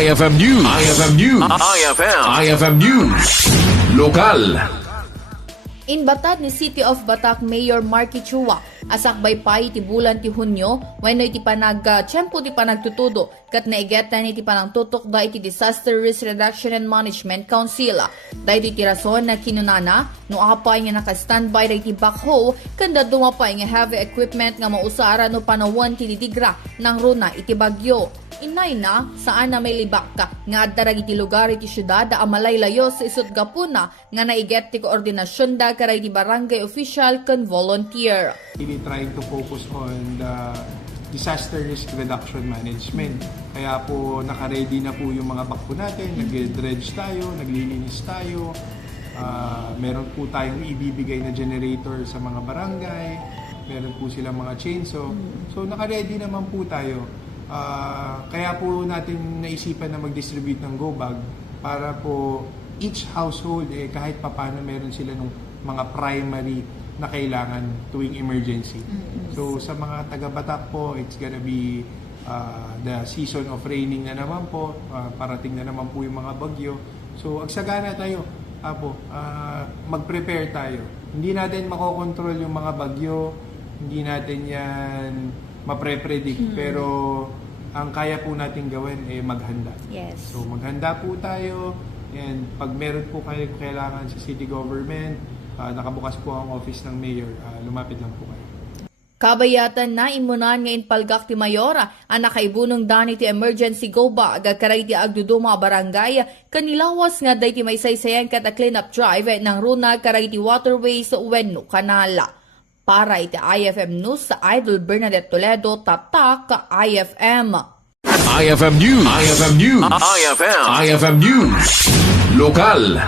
IFM News. IFM News. IFM News. Lokal. Inbatad ni City of Batak Mayor Marky Chua, asakbay pay ti bulan ti Hunyo, wenno iti tiyempo ti panagtutudo, kat naigeta ni ti panangtutok da iti Disaster Risk Reduction and Management Council. Dahil iti rason na kinunana, no apay nga naka-standby da iti backhoe, kanda dumapay nga heavy equipment nga mausara no panawan ti didigra ng runa iti bagyo. Inay na, saan na may libak ka nga darag iti lugar iti syudad da amalaylayo sa isut gapuna nga naiget ti koordinasyon da karay di barangay official kan volunteer. Really trying to focus on the disaster risk reduction management. Kaya po naka-ready na po yung mga bakpo natin, nag-dredge tayo, naglilinis tayo, meron po tayong ibibigay na generator sa mga barangay, meron po silang mga chainsaw. So naka-ready naman po tayo. Kaya po natin naisipan na mag-distribute ng go bag para po each household kahit papano meron sila ng mga primary na kailangan tuwing emergency. So sa mga taga-Batak po, it's gonna be the season of raining na naman po, parating na naman po yung mga bagyo. So agsagana tayo, mag-prepare tayo. Hindi natin makokontrol yung mga bagyo, hindi natin yan mapre-predict, pero ang kaya po natin gawin maghanda. Yes. So maghanda po tayo, and pag meron po kayo kailangan sa city government, nakabukas po ang office ng mayor, lumapit lang po kayo. Kabayatan na imunan nga inpalgak ti Mayora ang nakaibunong dani ti emergency go bag agkaray ti agduduma barangay kanilawas nga day ti may saysayan kat a clean up drive ng runa karay ti waterways wenno kanala. Para iti IFM News sa Idol Bernadette Toledo, Tatak IFM. IFM News. IFM News. IFM News. Lokal.